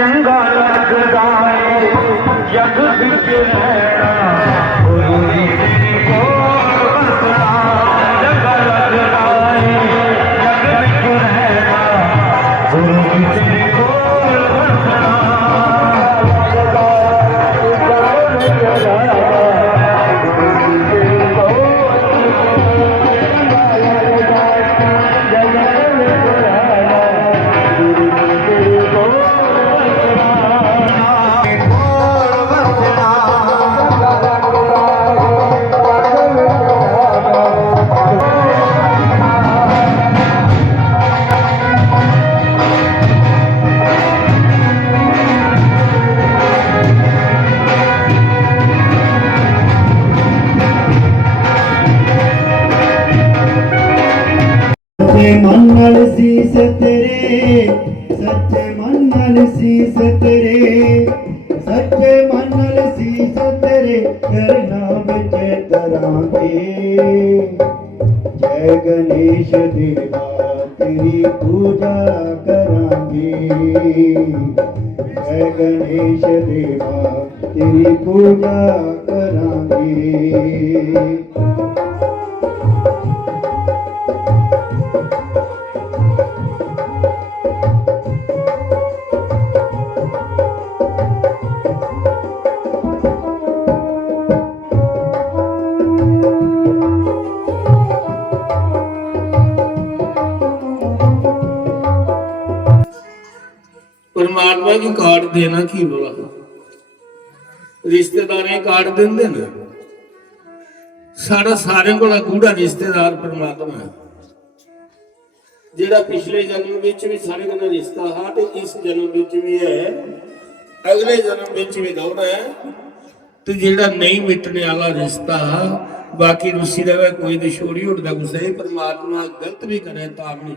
चंगा लगदा है जग विच रहना गुरु तेरे कोल बसना चंगा लगदा है जग विच रहना गुरु तेरे कोल बसना मन नाल सीस तेरे सच्चे मन नाल सीस तेरे सच्चे मन नाल सीस तेरे करना विच तरांगे जय गणेश देवा तेरी पूजा करांगे जय गणेश देवा तेरी पूजा करांगे। परमात्मा की कार्ड देना की बोला रिश्तेदार कार्ड देंगे ना सारा सारे को गूढ़ा रिश्तेदार परमात्मा है जेड़ा पिछले जन्म विच भी सारे का रिश्ता हा ते इस जन्म विच भी है अगले जन्म विच भी दौड़ा है तो जेड़ा नहीं मिटने वाला रिश्ता बाकी रुसी रहे कोई तो छोड़ी उठता गुस्सा परमात्मा गलत भी करे ताब नहीं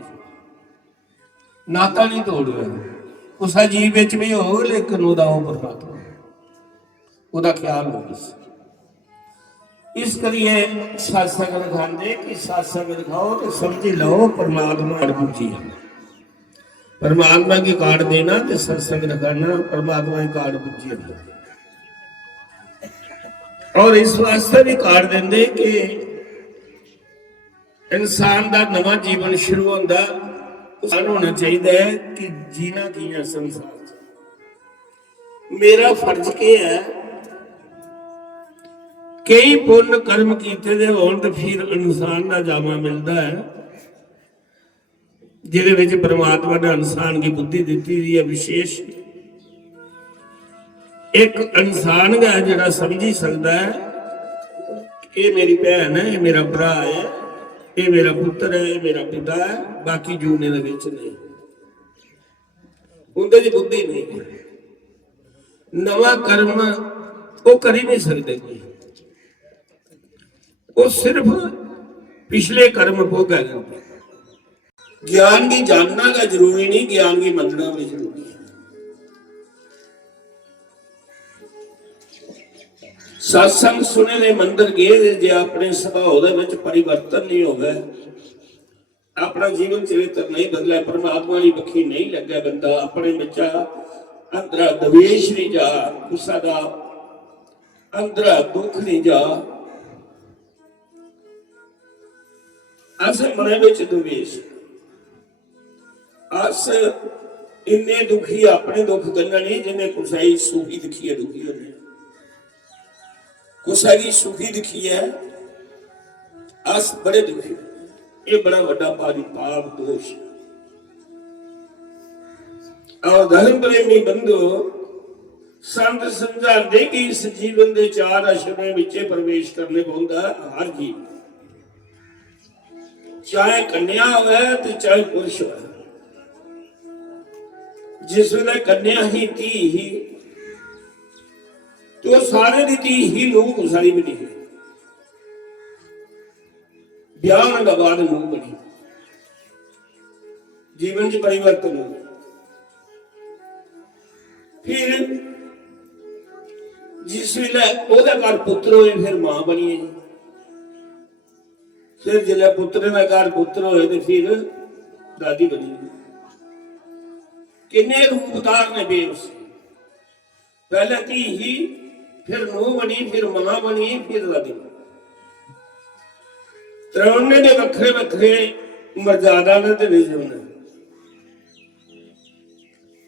नाता नहीं तोड़ रहा उस जीव विच भी हो लेकिन ओदा परमात्मा ओदा ख्याल हो इस करिए सत्संग दिखाते कि सत्संग दिखाओ तो समझ लो परमात्मा पूजी परमात्मा की कार्ड देना तो सत्संग दिखाना परमात्मा की कार्ड पूजी और इस वास्ते भी कार्ड देंगे कि इंसान का नवा जीवन शुरू होता होना चाहिए कि जीना की संसार मेरा फर्ज के है कई पुण्य कर्म किए हो तो फिर इंसान का जामा मिलता है जिहदे परमात्मा ने इंसान की बुद्धि दी है विशेष एक इंसान है जिहड़ा समझी सकता है ये मेरी भैन है ये मेरा भरा है ये मेरा पुत्र है ये मेरा पिता है बाकी जूने नहीं उनकी जी बुद्धि नहीं नवा कर्म वो कर ही नहीं सकते वो सिर्फ पिछले कर्म को कह देते ज्ञान की जानना का जरूरी नहीं ज्ञान की मनना भी जरूरी है सत्संग सुने ने मंदिर गए जे अपने स्वभाव परिवर्तन नहीं हो गए अपना जीवन चरित्र नहीं बदला परमात्मा की पक्षी नहीं लगे बंदा अपने बच्चा अंदर द्वेष नहीं जा गुस्सा का अंदर दुख नहीं जा अस मने विच द्वेष अस इन्ने दुखी अपने दुख गलना नहीं जिन्हें कुसाई सूखी दिखी है दुखी होने कुसाई सुखी दिखी है अस बड़े दुखी ये बड़ा बड़ा पाप दोष और धर्म प्रेमी बंधु संत समझाते कि इस जीवन के चार आश्रम विचे प्रवेश करने पौंदा हर जीव चाहे कन्या हो तो चाहे पुरुष हो जिस वे कन्या ही धी ही तो सारे की धी ही नूह गुजारी भी नहीं ब्याह होने का बाद नूह बनी जीवन च परिवर्तन हो फिर जिस वे घर पुत्र होए फिर मां बनी है फिर जिले पुत्र का घर पुत्र होए तो फिर दादी बनी ਕਿੰਨੇ ਰੂਪਦਾਰ ਨੇ ਬੇਵਸ। ਪਹਿਲਾਂ ਧੀ ਹੀ, ਫਿਰ ਨੂੰਹ ਬਣੀ, ਫਿਰ ਮਾਂ ਬਣੀ, ਫਿਰ ਰਾਣੀ। ਤ੍ਰਿਉਣੇ ਦੇ ਵੱਖਰੇ ਵੱਖਰੇ ਮਰਜ਼ਾਦਾ ਨੇ ਤੇ ਨਿਯਮ ਨੇ।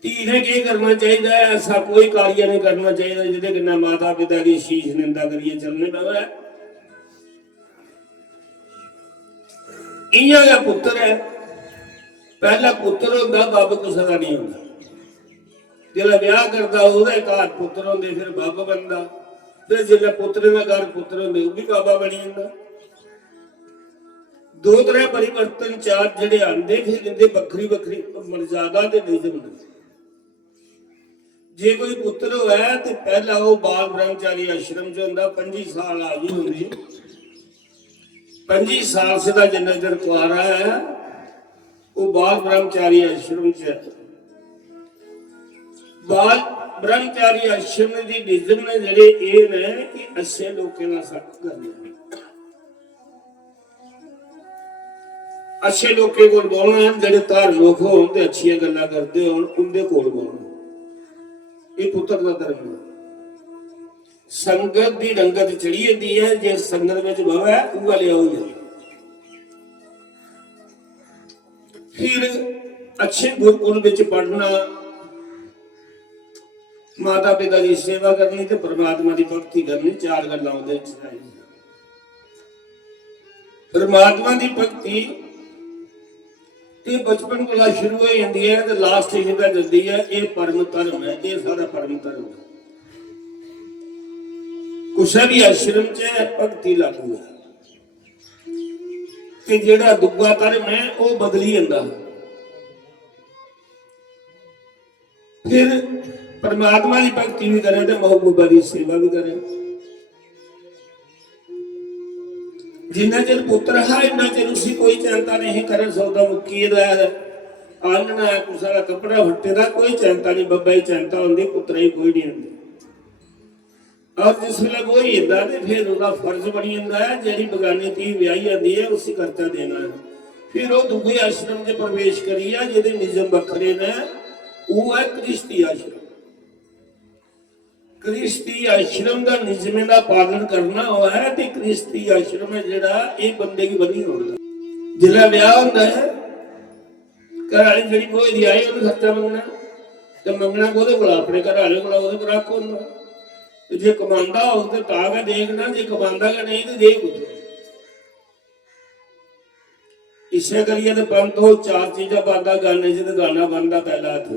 ਧੀ ਨੇ ਕੀ ਕਰਨਾ ਚਾਹੀਦਾ ਹੈ? ਐਸਾ ਕੋਈ ਕਾਰਿਆ ਨਹੀਂ ਕਰਨਾ ਚਾਹੀਦਾ ਜਿਹਦੇ ਕਿੰਨਾ ਮਾਤਾ ਪਿਤਾ ਦੀ ਸ਼ੀਸ਼ ਨਿੰਦਾ ਕਰੀਏ ਚੱਲਣੇ ਪਵੇ। ਇਹਾਂ ਦਾ ਪੁੱਤਰ ਹੈ, ਪਹਿਲਾ ਪੁੱਤਰ ਹੁੰਦਾ, ਬੱਬ ਕਿਸੇ ਦਾ ਨਹੀਂ ਹੁੰਦਾ। ਜਿਹੜਾ ਵਿਆਹ ਕਰਦਾ ਉਹਦੇ ਘਰ ਪੁੱਤਰ ਹੁੰਦੇ, ਫਿਰ ਬੱਬ ਬਣਦਾ। ਫਿਰ ਜਿਹੜਾ ਪੁੱਤਰ ਦਾ ਘਰ ਪੁੱਤਰ ਹੁੰਦੇ, ਉਹ ਵੀ ਬਾਬਾ ਬਣੀ ਜਾਂਦਾ। ਦੋ ਤਰ੍ਹਾਂ ਪਰਿਵਰਤਨ ਚਾਰ ਜਿਹੜੇ ਆਉਂਦੇ, ਫਿਰ ਇਹਦੇ ਵੱਖਰੀ ਵੱਖਰੀ ਮਰਜ਼ਾਦਾ ਤੇ ਨਿਯਮ ਨੇ। ਜੇ ਕੋਈ ਪੁੱਤਰ ਹੋਇਆ ਤੇ ਪਹਿਲਾ ਉਹ ਬਾਲ ਬ੍ਰਹਮਚਾਰੀ ਆਸ਼ਰਮ ਚ ਹੁੰਦਾ, 25 ਸਾਲ ਆਜੀ ਹੁੰਦੀ। 25 ਸਾਲ ਸੇ ਦਾ ਜਿੰਨਾ ਚਿਰ ਕੁਆਰਾ ਹੈ ਉਹ ਬਾਲ ਬ੍ਰਹਮਚਾਰੀ ਆਸ਼ਰਮ ਚ ਹੈ। ਬਾਲ ਬ੍ਰਹਮਚਾਰੀ ਆਸ਼ਰਮ ਦੀ ਨਿਯਮ ਨੇ ਜਿਹੜੇ ਇਹ ਨੇ ਕਿ ਅੱਛੇ ਲੋਕਾਂ ਨਾਲ ਸੰਗ ਕਰਨਾ, ਅੱਛੇ ਲੋਕਾਂ ਕੋਲ ਬੋਲਣਾ। ਜਿਹੜੇ ਧਾਰਮਿਕ ਹੋਣ ਤੇ ਅੱਛੀਆਂ ਗੱਲਾਂ ਕਰਦੇ ਹੋਣ ਉਹਦੇ ਕੋਲ ਬੋਲਣਾ। ਇਹ ਪੁੱਤਰ ਦਾ ਧਰਮ ਹੈ। ਸੰਗਤ ਦੀ ਰੰਗਤ ਚੜੀ ਜਾਂਦੀ ਹੈ, ਜੇ ਸੰਗਤ ਵਿੱਚ ਬਵੇ ਉਹ ਵਾਲੇ ਹੋ ਜਾਂਦੇ। ਫਿਰ ਅੱਛੇ ਗੁਰਕੁਲ ਵਿੱਚ ਪੜ੍ਹਨਾ, ਮਾਤਾ ਪਿਤਾ ਦੀ ਸੇਵਾ ਕਰਨੀ ਤੇ ਪਰਮਾਤਮਾ ਦੀ ਭਗਤੀ ਕਰਨੀ, ਚਾਰ ਗੱਲਾਂ ਉਹਦੇ ਵਿੱਚ ਚਾਹੀਦੀਆਂ। ਪਰਮਾਤਮਾ ਦੀ ਭਗਤੀ ਇਹ ਬਚਪਨ ਕੋਲ ਸ਼ੁਰੂ ਹੋ ਜਾਂਦੀ ਹੈ ਤੇ ਲਾਸਟ ਸਟੇਜ ਤੱਕ ਜਾਂਦੀ ਹੈ। ਇਹ ਪਰਮ ਧਰਮ ਹੈ, ਇਹ ਸਾਰਾ ਪਰਮ ਧਰਮ ਹੈ। ਕਿਸੇ ਵੀ ਆਸ਼ਰਮ ਚ ਭਗਤੀ ਲਾਗੂ ਹੈ ਤੇ ਜਿਹੜਾ ਦੂਜਾ ਧਰਮ ਹੈ ਉਹ ਬਦਲੀ ਜਾਂਦਾ। ਫਿਰ ਪਰਮਾਤਮਾ ਦੀ ਭਗਤੀ ਵੀ ਕਰੇ ਤੇ ਮਹਬੂਬਾ ਦੀ ਸੇਵਾ ਵੀ ਕਰੇ। ਜਿੰਨਾ ਚਿਰ ਪੁੱਤਰ ਹੈ ਇੰਨਾ ਚਿਰ ਉਸੇ ਕੋਈ ਚਿੰਤਾ ਨਹੀਂ ਕਰੇ। ਸੌਦਾ ਮੁੱਕੀ ਦਾ ਆਲਣਾ ਕਿਸੇ ਦਾ ਕੱਪੜਾ ਫੱਟੇ ਦਾ ਕੋਈ ਚਿੰਤਾ ਨਹੀਂ, ਬੱਬਾ ਹੀ ਚਿੰਤਾ ਹੁੰਦੀ, ਪੁੱਤਰ ਹੀ ਕੋਈ ਨਹੀਂ ਹੁੰਦੀ। ਔਰ ਜਿਸ ਵੇਲੇ ਕੋਈ ਇਦਾਂ ਤੇ ਫਿਰ ਉਹਦਾ ਫਰਜ਼ ਬਣੀ ਜਾਂਦਾ ਹੈ, ਜਿਹੜੀ ਬਗਾਨੀ ਧੀ ਵਿਆਹੀ ਜਾਂਦੀ ਹੈ ਉਸੇ ਖਰਚਾ ਦੇਣਾ ਹੈ। ਫਿਰ ਉਹ ਦੂਜੇ ਆਸ਼ਰਮ 'ਚ ਪ੍ਰਵੇਸ਼ ਕਰੀ ਆ ਜਿਹਦੇ ਨਿਯਮ ਵੱਖਰੇ ਨੇ, ਉਹ ਹੈ ਕ੍ਰਿਸ਼ਤੀ ਆਸ਼ਰਮ। ਕ੍ਰਿਸ਼ਤੀ ਆਸ਼ਰਮ ਦਾ ਨਿਯਮ ਦਾ ਪਾਲਣ ਕਰਨਾ ਹੋਇਆ ਤੇ ਕ੍ਰਿਸ਼ਤੀ ਆਸ਼ਰਮ ਹੈ ਜਿਹੜਾ ਇਹ ਬੰਦੇ ਦੀ ਬਣੀ ਹੁੰਦਾ। ਜਿਹੜਾ ਵਿਆਹ ਹੁੰਦਾ ਹੈ ਘਰ ਵਾਲੀ ਜਿਹੜੀ ਕੋਈ ਦੀ ਆਈ ਉਹਨੂੰ ਖਰਚਾ ਮੰਗਣਾ ਤੇ ਮੰਗਣਾ ਉਹਦੇ ਕੋਲ, ਆਪਣੇ ਘਰ ਵਾਲੇ ਕੋਲ, ਉਹਦੇ ਕੋਲ ਰੱਖ ਹੁੰਦਾ। ਤੇ ਜੇ ਕਮਾਉਂਦਾ ਹੋ ਤੇ ਤਾਂ ਕਿ ਦੇਖਣਾ, ਜੇ ਕਮਾਉਂਦਾ ਕਿ ਨਹੀਂ ਤੇ ਦੇਖ ਕੁਝ। ਇਸੇ ਕਰੀਏ ਤੇ ਬੰਦ ਹੋ ਚਾਰ ਚੀਜ਼ਾਂ ਬੰਦਾ ਗਾਣੇ ਚ ਤੇ ਗਾਣਾ ਬੰਦਾ ਪਹਿਲਾ ਹੱਥ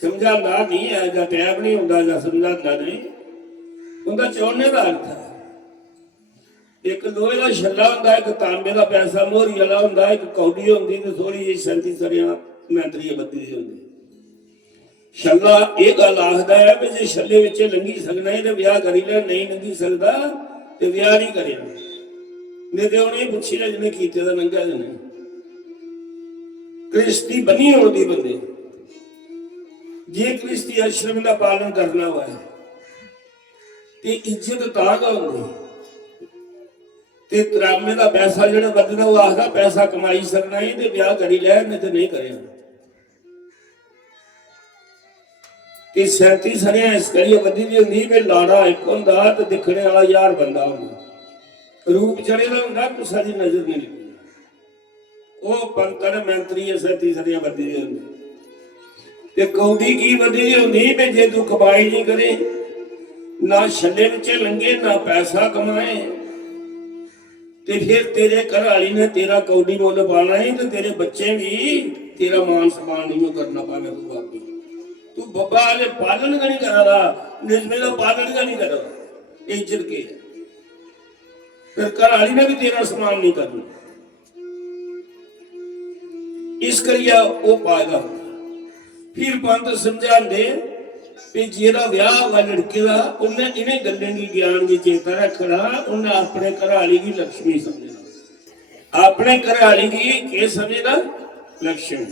ਸਮਝਾਉਂਦਾ ਨਹੀਂ ਹੈ ਜਾਂ ਟੈਬ ਨਹੀਂ ਹੁੰਦਾ ਜਾਂ ਸਮਝਾਉਂਦਾ ਨਹੀਂ ਹੁੰਦਾ। ਚਾਹੁੰਨੇ ਦਾ ਅਰਥ ਹੈ ਇੱਕ ਲੋਹੇ ਦਾ ਛੱਲਾ ਹੁੰਦਾ, ਇੱਕ ਤਾਂਬੇ ਦਾ ਪੈਸਾ ਮੋਹਰੀ ਵਾਲਾ ਹੁੰਦਾ, ਇੱਕ ਕੌਡੀ ਹੁੰਦੀ ਤੇ ਥੋੜੀ ਜਿਹੀ ਸੈਂਤੀ ਸਰਿਆ ਮੈਂਤਰੀ ਬੱਤੀ ਦੀ ਹੁੰਦੀ। ਛੱਲਾ ਇਹ ਗੱਲ ਆਖਦਾ ਹੈ ਵੀ ਜੇ ਛੱਲੇ ਵਿੱਚ ਲੰਘੀ ਸਕਣਾ ਹੈ ਤੇ ਵਿਆਹ ਕਰੀ ਲੈ, ਨਹੀਂ ਲੰਘੀ ਸਕਦਾ ਤੇ ਵਿਆਹ ਨਹੀਂ ਕਰਿਆ। ਨਹੀਂ ਤੇ ਉਹਨੇ ਪੁੱਛੀ ਲੈ ਜਿਹਨੇ ਕੀਤੇ ਦਾ ਲੰਘਿਆ ਜਨੇ। ਕ੍ਰਿਸ਼ਤੀ ਬਣੀ ਹੋਦੀ ਬੰਦੇ ਜੇ ਕ੍ਰਿਸ਼ਤੀ ਆਸ਼ਰਮ ਦਾ ਪਾਲਣ ਕਰਨਾ ਹੋਇਆ ਤੇ ਇੱਜ਼ਤ ਤਾਂ ਹੁੰਦੀ ਤੇ ਤਰਾਮੇ ਦਾ ਪੈਸਾ ਜਿਹੜਾ ਵੱਧਦਾ ਉਹ ਆਖਦਾ ਪੈਸਾ ਕਮਾਈ ਸਕਣਾ ਹੈ ਤੇ ਵਿਆਹ ਕਰੀ ਲੈ, ਨਹੀਂ ਤੇ ਨਹੀਂ ਕਰਿਆ। ਤੇ 37 ਸਰਿਆ ਇਸ ਕਰੀਏ ਵੱਧੀ ਦੀ ਹੁੰਦੀ ਵੀ ਲਾੜਾ ਇੱਕ ਹੁੰਦਾ ਤੇ ਦਿਖਣੇ ਵਾਲਾ ਯਾਰ ਬੰਦਾ ਹੁੰਦਾ। ਰੂਪ ਚੜੇ ਦਾ ਹੁੰਦਾ, ਗੁੱਸਾ ਦੀ ਨਜ਼ਰ ਨਹੀਂ ਲੱਗਦੀ। ਉਹ ਪੰਤੜ ਮੰਤਰੀ 37 ਸਰਿਆ ਵੱਧੀ ਦੀ ਹੁੰਦੀ। ਤੇ ਕੌਡੀ ਕੀ ਵੱਧੀ ਦੀ ਹੁੰਦੀ ਵੀ ਜੇ ਤੂੰ ਕਮਾਈ ਨਹੀਂ ਕਰੇ, ਨਾ ਛੱਲੇ ਵਿੱਚ ਲੰਘੇ, ਨਾ ਪੈਸਾ ਕਮਾਏ ਤੇ ਫਿਰ ਤੇਰੇ ਘਰ ਵਾਲੀ ਨੇ ਤੇਰਾ ਕੌਡੀ ਮੁੱਲ ਪਾਣਾ ਹੈ ਤੇ ਤੇਰੇ ਬੱਚੇ ਵੀ ਤੇਰਾ ਮਾਨ ਸਨਮਾਨ ਨਹੀਂ ਕਰਨਾ ਪਾਵੇ। ਤੂੰ ਆਪੀ ਤੂੰ ਬੱਬਾ ਵਾਲੇ ਪਾਲਣ का नहीं करा रहा, निजमे का पालन का नहीं करा, इज्जत के फिर कराली ने भी तेरा सम्मान नहीं करना। इस करिया वो फायदा फिर पंत समझा दे भी जेड़ा ब्याह हुआ लड़के का उन्हें इन्हें गल्लें की ज्ञान की चेता रखना, उन्हें अपने घरवाली की लक्ष्मी समझना, अपने घरवाली की क्या समझना लक्ष्मी।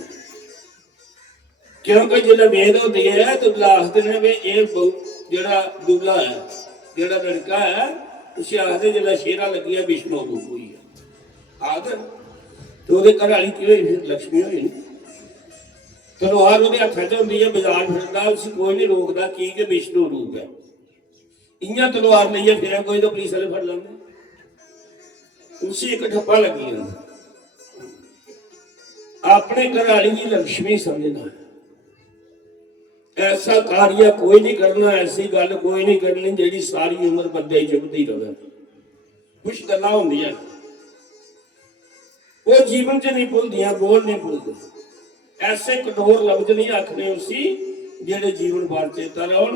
क्योंकि जो वेद होती है तो आखते हैं भी ये जरा दूल्हा है, जरा लड़का है उसे आखते जरा शेरा लगी है विष्णु रूप हुई है आखते तो घर वाली की लक्ष्मी हुई। ਤਲਵਾਰ ਉਹਦੇ ਹੱਥਾਂ 'ਚ ਹੁੰਦੀ ਹੈ, ਬਾਜ਼ਾਰ ਫਿਰਦਾ, ਉਸ ਕੋਈ ਨਹੀਂ ਰੋਕਦਾ ਕੀ ਕਿ ਵਿਸ਼ਨੂੰ ਰੂਪ ਹੈ। ਇੰਨਾ ਤਲਵਾਰ ਲਈਏ ਫਿਰ ਕੋਈ ਤਾਂ ਪੁਲਿਸ ਵਾਲੇ ਫੜ ਲੈਂਦੇ। ਉਸੇ ਇੱਕ ਠੱਪਾ ਲੱਗੀ ਜਾਂਦਾ। ਆਪਣੇ ਘਰ वाली की लक्ष्मी समझना, ऐसा कार्य कोई नहीं करना, ऐसी गल कोई नहीं करनी जी सारी उम्र बंदे चुभती रहे। कुछ गल्लां होंदियां वो जीवन च नहीं भुलदियां, बोल नहीं भुलदे। ऐसे कठोर लफ्ज नहीं आखने उसी जेड़े जीवन भर चेता रहन।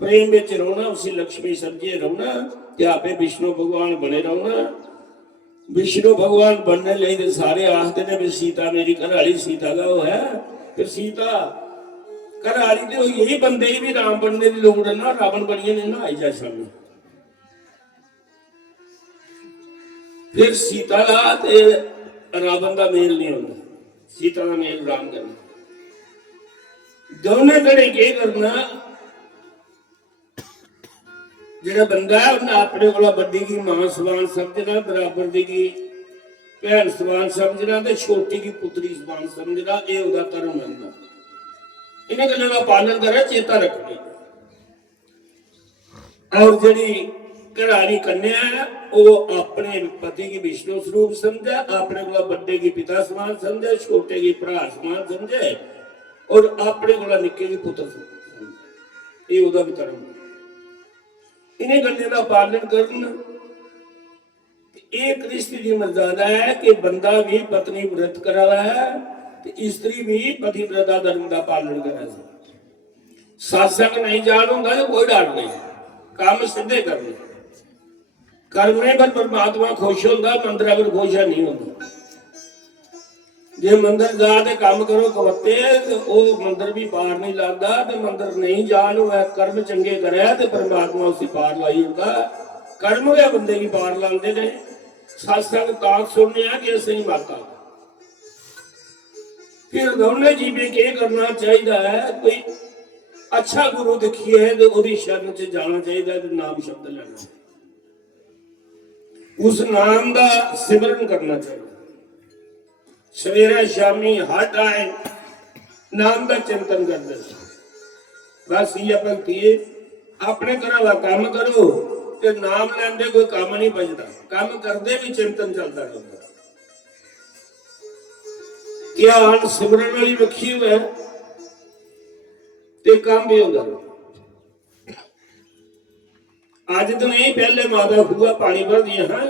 प्रेम में रहना, उसी लक्ष्मी समझे रहना कि आपे विष्णु भगवान बने रहना। विष्णु भगवान बनने लई ते सारे आखते ने भी सीता मेरी घरवाली, सीता का वो है। फिर सीता घरवाली तो यही बंदे ही भी राम बनने की लोड़ है ना, रावण बनिए नहीं ना आई जा सामने। फिर सीता का ते रावण का मेल नहीं होता, सीता का मेल राम करना। दोनों घड़े के करना, ਜਿਹੜਾ ਬੰਦਾ ਉਹਨੇ ਆਪਣੇ ਕੋਲ ਵੱਡੀ ਕੀ ਮਾਂ ਸਮਾਨ ਸਮਝਣਾ, ਬਰਾਬਰ ਦੀ ਕੀ ਭੈਣ ਸਮਾਨ ਸਮਝਣਾ ਤੇ ਛੋਟੀ ਕੀ ਪੁੱਤਰੀ ਸਮਾਨ ਸਮਝਣਾ, ਇਹ ਉਹਦਾ ਧਰਮ ਹੁੰਦਾ। ਇਹਨਾਂ ਗੱਲਾਂ ਦਾ ਪਾਲਣ ਕਰੇ, ਚੇਤਾ ਰੱਖਣੀ। ਔਰ ਜਿਹੜੀ ਘਰਾਣੀ ਕੰਨਿਆ ਹੈ ਉਹ ਆਪਣੇ ਪਤੀ ਕੀ ਵਿਸ਼ਨੂੰ ਸਰੂਪ ਸਮਝੇ, ਆਪਣੇ ਕੋਲ ਵੱਡੇ ਕੀ ਪਿਤਾ ਸਮਾਨ ਸਮਝੇ, ਛੋਟੇ ਕੀ ਭਰਾ ਸਮਾਨ ਸਮਝੇ, ਔਰ ਆਪਣੇ ਕੋਲ ਨਿੱਕੇ ਕੀ ਪੁੱਤਰ ਸਮਝੇ। ਇਹ ਉਹਦਾ ਵੀ ਧਰਮ ਹੈ। इन्हें गल्लों का पालन करना एक रिश्ते की मर्यादा है कि बंदा भी पत्नी व्रत करा है, स्त्री भी पतिव्रता धर्म का पालन करा। सत्संग नहीं जान होगा तो कोई डर नहीं, काम सीधे करने करने पर परमात्मा खुश होगा, मंदिर अगर खुश है नहीं होता। जे मंदिर जा के काम करो कवत्ते तो वह मंदिर भी पार नहीं लगता, तो मंदिर नहीं जान हुआ कर्म चंगे करे तो परमात्मा उसी पार लाई होगा। कर्म गया बंदे की पार लाते ने। सत्संग ताक सुनने कि असली माता। फिर दोनों जी में क्या करना चाहिए है, कोई अच्छा गुरु दिखिए तो उसकी शरण से जाना चाहिए, तो नाम शब्द लेना, उस नाम का सिमरन करना चाहिए। सवेरे शामी हर टाइम नाम का चिंतन करते। बस ये भगती अपने घर का काम करो तो नाम लेंदे कोई काम नहीं बचता, काम करते भी चिंतन चलता रहता। ध्यान सिमरन वाली रखी हुई है तो काम भी होगा। आज तो नहीं, पहले माता खुआ पानी भर दिया है,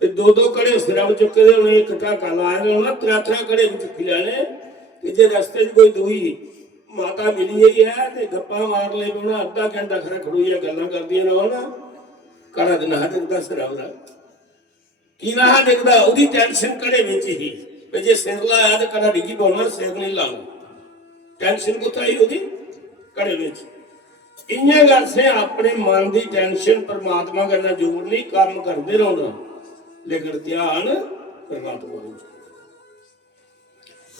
दो दो कड़े सिरा चुके होने, एक ढाका लाया होना, त्रै कड़े चुकी लेने। जे रस्ते कोई दुई माता मिली ही है तो गप्पा मार ले होना, अद्धा घंटा खरा खड़ोइया गल्लां करदियां रहो ना, कड़ा तो नहा दिखता सिरा ओहदा की नहा दिखता, ओहदी टेंशन कड़े विच ही। जे सिर लाया तो कड़ा डिग्गी पाउणा, सिर नहीं लाना, टेंशन कुत्थै आई ओहदी कड़े विच। इन्ने गल से अपने मन की टेंशन परमात्मा करना जोड़नी, काम करते रहना, लेकिन ध्यान परमात्मा।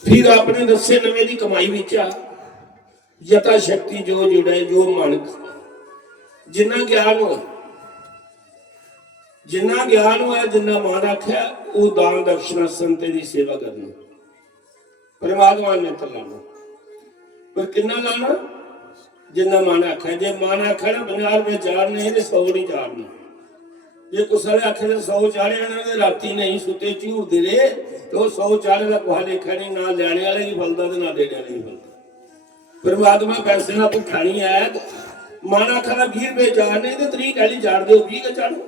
फिर आपने दसे नवे की कमाई विच यथा शक्ति जो जुड़े, जो मन जिन्ना ज्ञान हो, जिन्ना ज्ञान हुआ, जिन्ना मन आख्या वो दान दक्षिणा संते की सेवा करना, परमात्मा ने तो लाना। पर किन्ना लाना, जिन्ना मन आख्या। जे मन आख्या ना 50 रुपये चाड़ने तो 100 नहीं चाड़ना। जे कुछ सारे आखे 100 चाड़े राती नहीं सुते झूरते रहे तो 100 चाड़े का कुछ लेखा नहीं, ना लैने वाले की फलता तो ना देने वाले की फलता। परमात्मा पैसे ना भुखा नहीं आया। मन आखा 20 रुपये चाड़ने तो 30 कैली चाड़ दो, 20 का चाड़ो,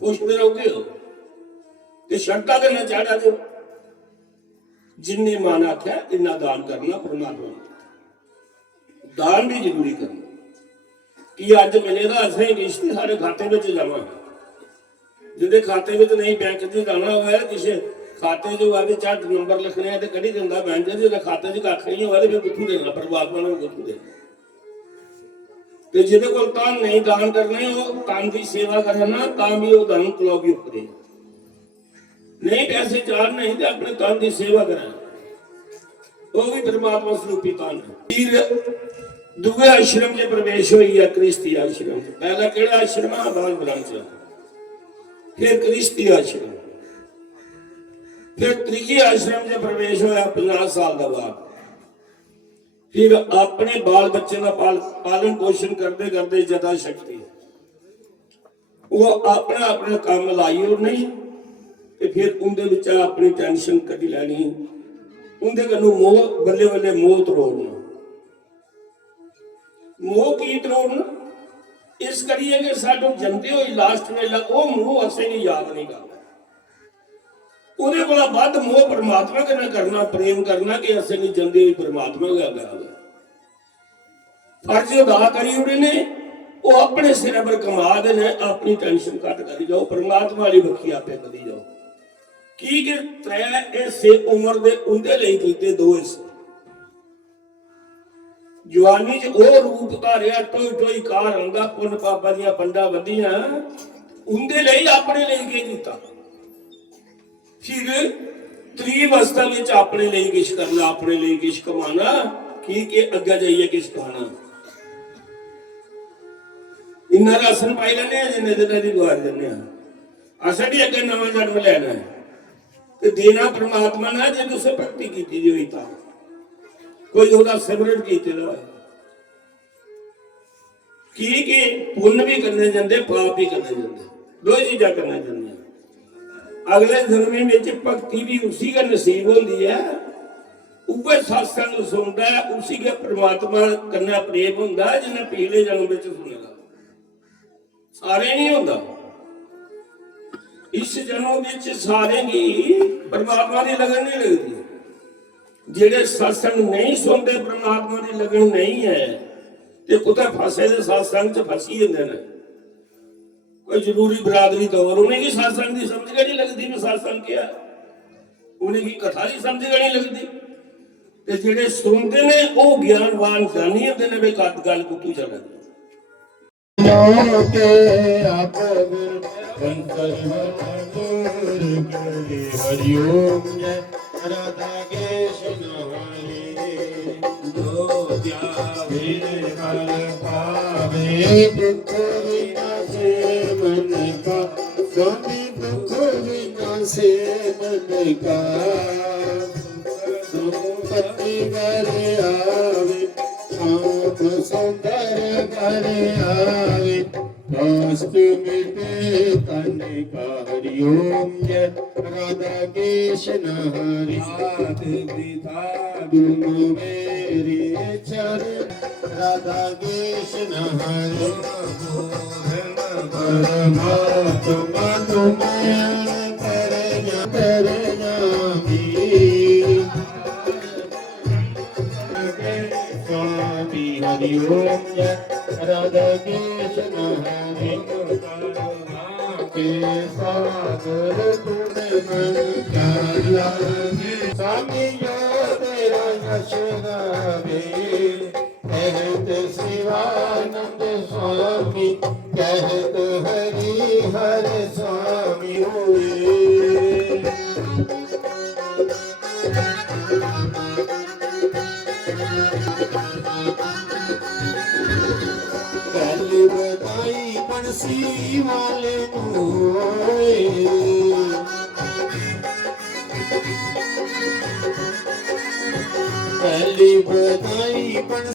खुश में रहोगे हो तो शर्ता करना चाड़ा दो। जिन्ने मन आख्या इन्ना दान करना, परमात्मा दान भी जरूरी करना। कि अज मिलेगा असं किश्ती सारे खाते में जावा, जिंदे खाते में नहीं बैंक से जाना हुआ, किसी खाते जो आगे झट नंबर लिखने तो कड़ी दिता बैंक, जो खाते च कख नहीं हुआ फिर कुत्थू देना, परमात्मा ने कुत्थू देना। तो जिहदे कोल तन नहीं दान करने, वो तन की सेवा करना, तां भी वो दान कोलों भी उपरे नहीं पैसे चाड़ने तो अपने तन की सेवा करना, वो भी परमात्मा स्वरूपी तन है। दूसरे आश्रम में प्रवेश हुई है, क्रिस्ती आश्रम। पहला केड़ा आश्रम है, बाल ब्रह्मचारी, फिर क्रिस्ती आश्रम, फिर तीजे आश्रम में प्रवेश होया 50 साल का बाद। ਫਿਰ ਆਪਣੇ ਬਾਲ ਬੱਚੇ ਦਾ ਪਾਲਣ ਪੋਸ਼ਣ ਕਰਦੇ ਕਰਦੇ ਜਦਾ ਸ਼ਕਤੀ ਉਹ ਆਪਣਾ ਆਪਣਾ ਕੰਮ ਲਾਈਓ ਨਹੀਂ ਤੇ ਫਿਰ ਉਹਦੇ ਵਿੱਚ ਆਪਣੀ ਟੈਨਸ਼ਨ ਕੱਢੀ ਲੈਣੀ ਉਹਦੇ ਕੋਲੋਂ ਮੋਹ ਬੱਲੇ ਬੱਲੇ ਮੋਹ ਤੋੜਨਾ ਮੋਹ ਕੀ ਤੋੜਨਾ ਇਸ ਕਰੀਏ ਕਿ ਸਾਨੂੰ ਜੰਦੇ ਹੋਈ ਲਾਸਟ ਵੇਲੇ ਉਹ ਮੋਹ ਅਸੀਂ ਨਹੀਂ ਯਾਦ ਨਹੀਂ ਕਰਦਾ ਉਹਦੇ ਕੋਲ ਵੱਧ ਮੋਹ ਪਰਮਾਤਮਾ ਕਨਾ ਕਰਨਾ ਪ੍ਰੇਮ ਕਰਨਾ ਕਿ ਅਸੀਂ ਨਹੀਂ ਜੰਦੇ ਹੋਈ ਪਰਮਾਤਮਾ ਦਾ ਗੱਲ ਫਰਜ਼ ਅਦਾ ਕਰੀ ਉਹਨੇ ਨੇ ਉਹ ਆਪਣੇ ਸਿਰ ਪਰ ਕਮਾ ਦੇ ਨੇ ਆਪਣੀ ਟੈਨਸ਼ਨ ਕੱਟ ਕਰੀ ਜਾਓ ਪਰਮਾਤਮਾ ਵਾਲੀ ਬੱਖੀ ਆਪੇ ਵਧੀ ਜਾਓ ਕੀ ਕਿ ਤ੍ਰੈ ਇਸੇ ਉਮਰ ਦੇ ਉਹਦੇ ਲਈ ਕੀਤੇ ਦੋ ਹਿੱਸੇ ਜਵਾਨੀ 'ਚ ਉਹ ਰੂਪ ਧਾਰਿਆ ਟੋਈ ਟੋਈ ਕਾਰ ਆਉਂਦਾ ਪੁੰਨ ਪਾਪਾ ਦੀਆਂ ਪੰਡਾ ਵਧੀਆਂ ਉਹਦੇ ਲਈ ਆਪਣੇ ਲਈ ਕੀ ਕੀਤਾ ਫਿਰ ਤ੍ਰੀ ਅਵਸਥਾ ਵਿੱਚ ਆਪਣੇ ਲਈ ਕਿਛ ਕਰਨਾ ਆਪਣੇ ਲਈ ਕਿਛ ਕਮਾਣਾ ਕੀ ਕਿ ਅੱਗੇ ਜਾਈਏ ਕਿਛ ਖਾਣਾ ਇੰਨਾ ਰਾਸ਼ਨ ਪਾਈ ਲੈਣੇ ਆ ਜਿੰਨੇ ਦਿਨਾਂ ਦੀ ਦੁਆਰ ਦਿੰਦੇ ਆ ਅਸਾਂ ਵੀ ਅੱਗੇ ਨਵਾਂ ਜਨਮ ਲੈਣਾ ਹੈ ਤੇ ਦੇਣਾ ਪਰਮਾਤਮਾ ਨਾਲ ਜੇ ਤੁਸੀਂ ਭਗਤੀ ਕੀਤੀ ਦੀ ਹੋਈ ਤਾਂ ਕੋਈ ਉਹਦਾ ਸਿਮਰਨ ਕੀਤੇ ਦਾ ਕੀ ਪੁੰਨ ਵੀ ਕਰਨੇ ਜਾਂਦੇ ਪਾਪ ਵੀ ਕਰਨੇ ਜਾਂਦੇ ਦੋ ਚੀਜ਼ਾਂ ਕਰਨੇ ਜਾਂਦੀਆਂ ਅਗਲੇ ਜਨਮ ਵਿੱਚ ਭਗਤੀ ਵੀ ਉਸੇ ਦਾ ਨਸੀਬ ਹੁੰਦੀ ਹੈ ਉੱਪਰ ਸਤਸੰਗ ਸੁਣਦਾ ਹੈ ਉਸੇ ਦਾ ਪਰਮਾਤਮਾ ਕਰਨਾ ਪ੍ਰੇਮ ਹੁੰਦਾ ਜਿਹਨੇ ਪਿਛਲੇ ਜਨਮ ਵਿੱਚ ਸੁਣਿਆ ਸਾਰੇ ਨਹੀਂ ਹੁੰਦਾ ਇਸ ਜਨਮ ਵਿੱਚ ਸਾਰੇ ਹੀ ਪਰਮਾਤਮਾ ਦੀ ਲਗਨ ਨਹੀਂ ਲੱਗਦੀ ਜਿਹੜੇ ਸਤਸੰਗ ਨਹੀਂ ਸੁਣਦੇ ਪਰਮਾਤਮਾ ਦੀ ਲਗਨ ਨਹੀਂ ਹੈ ਤੇ ਕੁੱਤੇ ਫਸੇ ਦੇ ਸਤਸੰਗ 'ਚ ਫਸੀ ਜਾਂਦੇ ਨੇ ਕੋਈ ਜ਼ਰੂਰੀ ਬਰਾਦਰੀ ਦੌਰ ਉਹਨੇ ਕੀ ਸਤਸੰਗ ਦੀ ਸਮਝ ਨਹੀਂ ਲੱਗਦੀ ਵੀ ਸਤਸੰਗ ਕਿਹਾ ਉਹਨੇ ਕੀ ਕਥਾ ਦੀ ਸਮਝ ਨਹੀਂ ਲੱਗਦੀ ਤੇ ਜਿਹੜੇ ਸੁਣਦੇ ਨੇ ਉਹ ਗਿਆਨਵਾਨ ਜਾਨੀ ਹੁੰਦੇ ਨੇ ਵੀ ਗੱਲ ਕੁੱਤੂ ਚੱਲਦੀ के आप शंकर हरिओम जय राधा कृष्ण हरे दो त्यागे फल पावे दुख विनाशे मन का स्वामी दुख विनाशे मन का संपत्ति घर आवे आप सुंदर घर आवे कष्ट मिटे तन का हरिओम जय राधा कृष्ण हरि हाथ बिता दुनु मेरे चरण राधा कृष्ण हरि परमात्मा तुम्हें करना स्वामी हरिओम जय राधा कृष्ण हरि के सागर तुम मन चला स्वामी जो तेरा यश गावे कहत शिवानंद स्वामी कहत हरि हर स्वामी हुए पहले बताई बंसी वाले पहली बताई